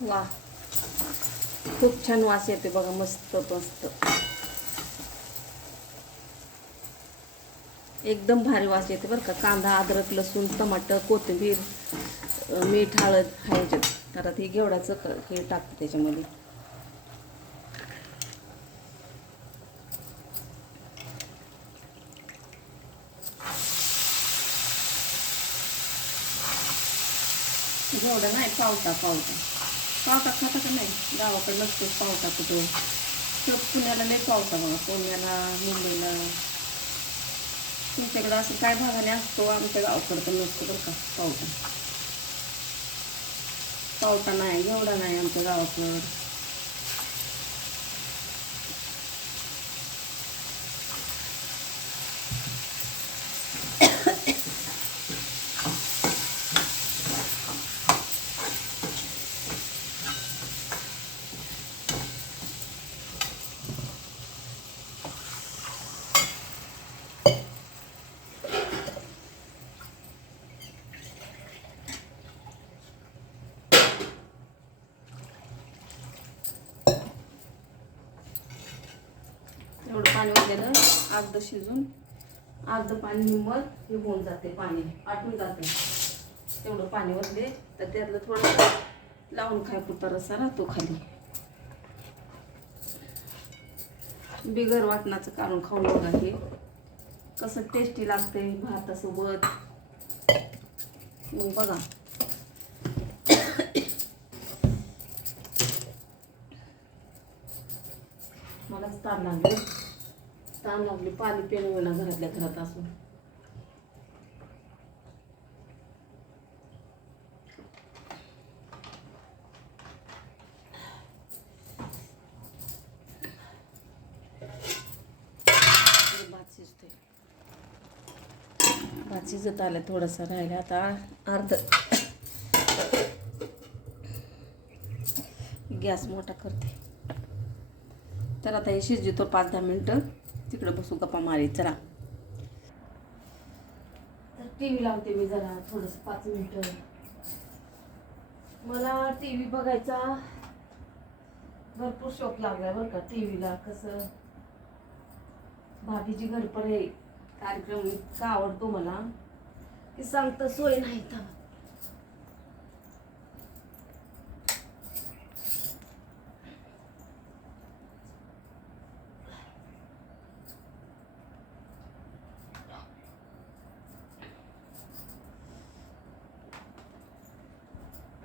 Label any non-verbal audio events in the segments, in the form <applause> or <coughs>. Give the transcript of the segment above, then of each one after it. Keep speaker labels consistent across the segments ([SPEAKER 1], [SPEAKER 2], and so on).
[SPEAKER 1] वा. खूप छान वास येते बघा मस्त मस्त. एकदम भारी वास येते बरं का. कांदा अद्रक लसूण टमाटर कोथिंबीर मीठ हळद ह्याच्यात तर हे घेवडाचं क- हे टाकते त्याच्यामध्ये. घेवडा नाही पावटा पावटा. पावटा खाता का नाही? गावाकडे नसतोच पावटा कुठं. तर पुण्याला नाही पावटा बघा पुण्याला मुंबईला. तुमच्याकडं असं काय भागाने असतो? आमच्या गावाकडं तर नसतो बरं का पावटा पावटा नाही एवढा नाही आमच्या गावाकडं एवढं पाणी वगैरे अर्ध शिजून अर्ध पाणी निम्मत हे होऊन जाते पाणी आटून जाते. तेवढं पाणी वाटले तर त्यातलं थोडं लावून खाय पुरता रसा राहतो खाली. बिगर वाटणाचं काढून खाऊन बघा हे. कसं टेस्टी लागते भातासोबत मग बघा. मलाच ताण लागेल ताण लागली पाणी पिणं घरातल्या घरात असून. भात भात शिजत आलं थोडंसं राहिलं. आता अर्ध गॅस मोठा करते. तर आता हे शिजतो पाच दहा मिनटं. तिकडं बसू गप्पा मारीत चला. तर टी व्ही लावते मी जरा थोडंसं पाच मिनटं. मला टी व्ही बघायचा भरपूर शौक लागला बरं का टी व्हीला कसं भाभीजी घरपर आहे कार्यक्रम इतका आवडतो मला की सांगता सोय नाही तर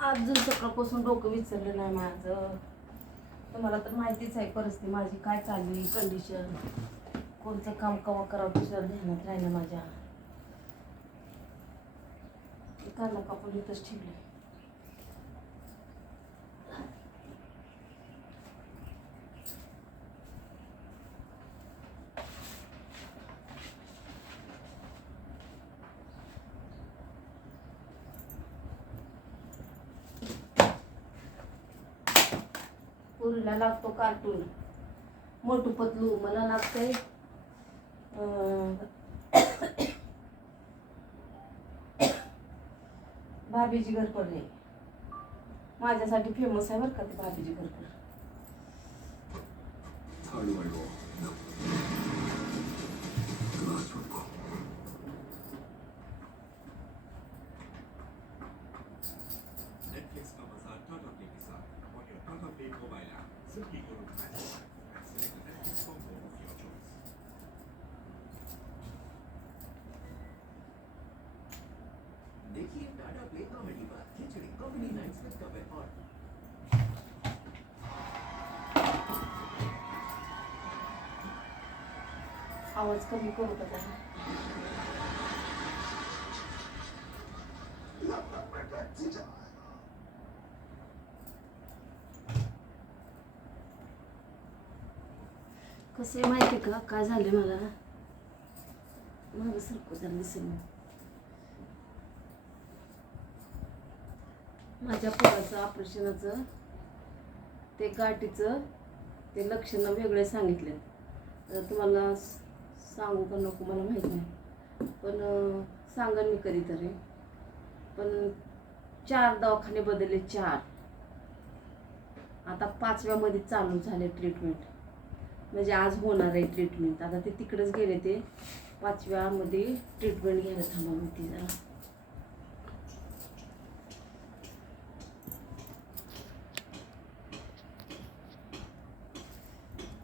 [SPEAKER 1] अजून सकाळपासून डोकं विचारलं नाही माझं तुम्हाला तर माहितीच आहे परिस्थिती माझी काय चालली कंडिशन कोणतं काम कवा करावं दुसऱ्या ध्यानात राहिलं माझ्या. कांदा कापून इथंच ठेवलं पुरीला लागतो कार्टून. मोठू पतलू मला लागतंय <coughs> भाभीजी भाभीची घरपर माझ्यासाठी फेमस आहे बरं का ते भाभीची घरपर
[SPEAKER 2] कॉमेडी खिचड़ी कॉमेडी
[SPEAKER 1] आवाज कमी करू का त्याचा? कसं आहे माहिती आहे का? काय झालं मला? माझं सरकू झालं दिसेल. माझ्या पोराचं ऑपरेशनाचं ते गाठीचं ते लक्षणं वेगळे सांगितले तर तुम्हाला सांगू का नको मला माहीत नाही. पण सांगा मी मी कधीतरी. पण चार दवाखाने बदलले चार. आता पाचव्यामध्ये चालू झाले ट्रीटमेंट म्हणजे आज होणार आहे ट्रीटमेंट आता ते तिकडेच गेले ते पाचव्यामध्ये ट्रीटमेंट घ्यायला थांबा होती जरा.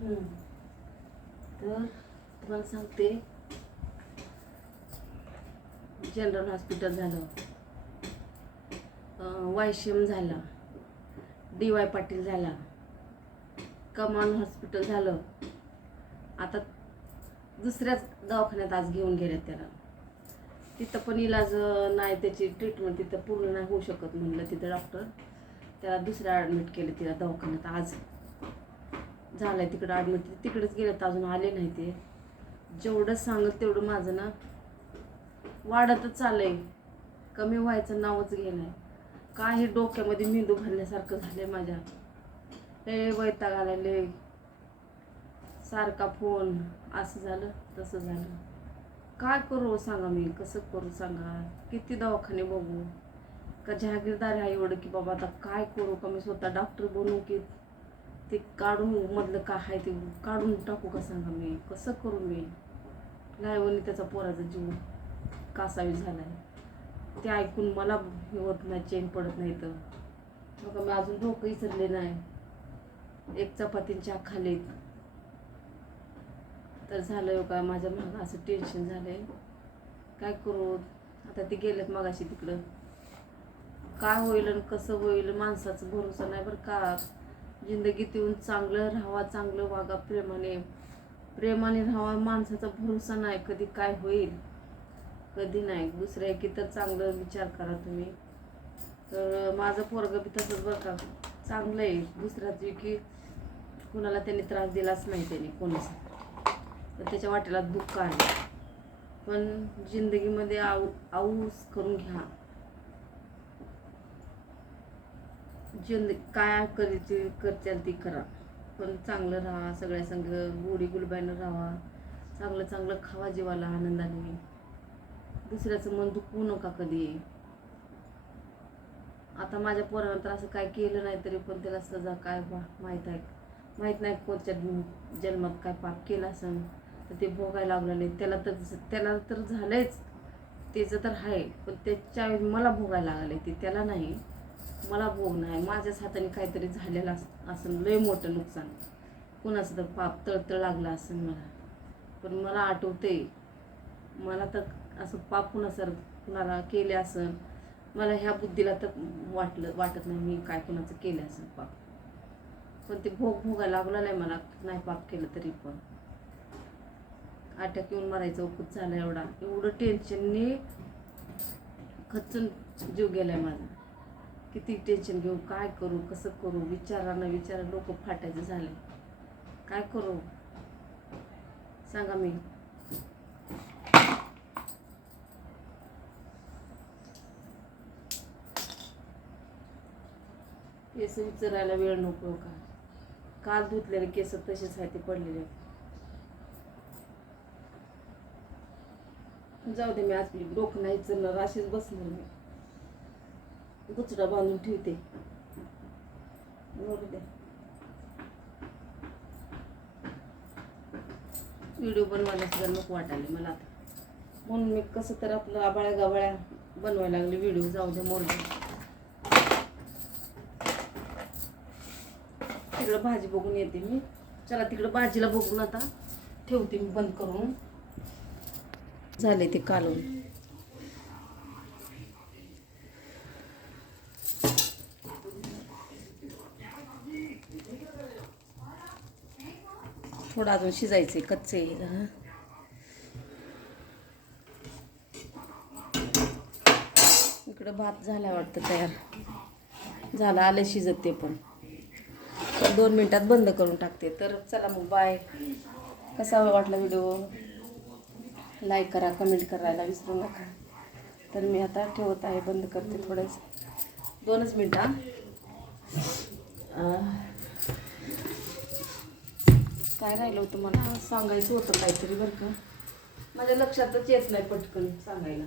[SPEAKER 1] तर तुम्हाला सांगते. जनरल हॉस्पिटल झालं. वायशेम झाला. डी वाय पाटील झाला. कमान हॉस्पिटल झालं. आता दुसऱ्याच दवाखान्यात आज घेऊन गेल्या त्याला. तिथं पण इलाज नाही त्याची ट्रीटमेंट तिथं पूर्ण नाही होऊ शकत म्हणलं तिथं डॉक्टर त्याला दुसऱ्या ॲडमिट केलं तिला दवाखान्यात आज. झालं आहे तिकडं ॲडमिट तिकडेच गेलं तर अजून आले नाही ते. जेवढं सांगत तेवढं माझं ना वाढतच चाललं आहे कमी व्हायचं नावच घेणं आहे काही डोक्यामध्ये मेंदू घालण्यासारखं झालं आहे माझ्या. हे वैताग आला लय. सारखा फोन असं झालं तसं झालं. काय करू हो सांगा मी कसं करू सांगा? किती दवाखाने बघू? का जहागीरदार आहे एवढं की बाबा आता काय करू? का मी स्वतः डॉक्टर बनू की? ते काढून मधलं का आहे ते काढून टाकू का सांगा मी? कसं करू मी? लायवणी त्याचा पोराचा जीव कासावी झालाय. ते ऐकून मला हे होत नाही चेन पडत नाही तर मग मी अजून डोकं विसरले नाही. एक चपातींच्या खालीत. तर झालं का माझ्या मागं असं टेन्शन झालंय. काय करू? आता ते गेलेत मगाशी तिकडं. काय होईल आणि कसं होईल? माणसाचं भरोसा नाही बरं का? जिंदगीत येऊन चांगलं राहावा चांगलं वागा प्रेमाने. प्रेमाने राहावा माणसाचा भरोसा नाही कधी काय होईल? कधी नाही. दुसऱ्या की तर चांगलं विचार करा तुम्ही. तर माझं पोरगं बी तसंच बरं का. चांगलं आहे. दुसऱ्याची की कुणाला त्यांनी त्रास दिलाच नाही त्याने कोणाचा. तर त्याच्या वाटेला दुःख आहे. पण जिंदगीमध्ये आऊ आऊस करून घ्या. जिंद काय करायची करत्याल ती करा. पण चांगलं राहा सगळ्या संग गोडी गुलबाईनं राहा. चांगलं चांगलं खावा जीवाला आनंदाने. दुसऱ्याचं मन दुखवू नका कधी. आता माझ्या पोरानं तर असं काय केलं नाही तरी पण त्याला सजा काय बा माहीत आहे. माहीत नाही कोणत्या जन्मात काय पाप केला असं तर ते भोगायला लागलं नाही. त्याला तर त्याला तर झालंच त्याचं तर आहे. पण त्याच्या मला भोगायला लागलं ते. त्याला नाही. मला भोग नाही. माझ्याच हाताने काहीतरी झालेलं असं लय मोठं नुकसान. कुणाचं तर पाप तळतळ लागलं असं मला. पण मला आठवते मला तर असं पाप कुणासर कुणाला केले असं मला ह्या बुद्धीला तर वाटलं वाटत नाही मी काय कुणाचं केलं असेल पाप. पण ते भोग भोगायला लागलं नाही मला. नाही पाप केलं तरी पण. अटॅक येऊन मरायचं उपत झाला एवढा. एवढं टेन्शनने खचून जीव गेलाय माझा. किती टेन्शन घेऊ काय करू कसं करू? विचारांना विचारा लोक फाटायचं झाले. काय करू? सांगा मी. केस विचारायला वेळ नको का? काल धुतलेले केस तसेच आहे ते पडलेले जाऊ दे मी आज डोकं नाही चलणार असेच बसणार मी. गुचडा बांधून ठेवते. व्हिडिओ बनवायला सुद्धा नको वाटायला मला आता. म्हणून मी कसं तर आपलं आबाळ्या गाबाळ्या बनवायला लागले व्हिडिओ जाऊ दे मोर तिकडं भाजी बघून येते मी. चला तिकडं भाजीला बघून आता ठेवते मी बंद करून. झाले ते कालून थोडं अजून शिजायचे कच्चे आहे इकडं भात झाला वाटतं तयार. झाला आलं शिजत ते पण. दोन मिनटात बंद करून टाकते. तर चला मग बाय कसा वाटला व्हिडिओ लाईक करा कमेंट करायला विसरू नका. तर मी आता ठेवत आहे बंद करते थोडंच दोनच मिनटं काय राहिलं होतं मला? सांगायचं होतं काहीतरी बरं का. माझ्या लक्षातच येत नाही पटकन सांगायला.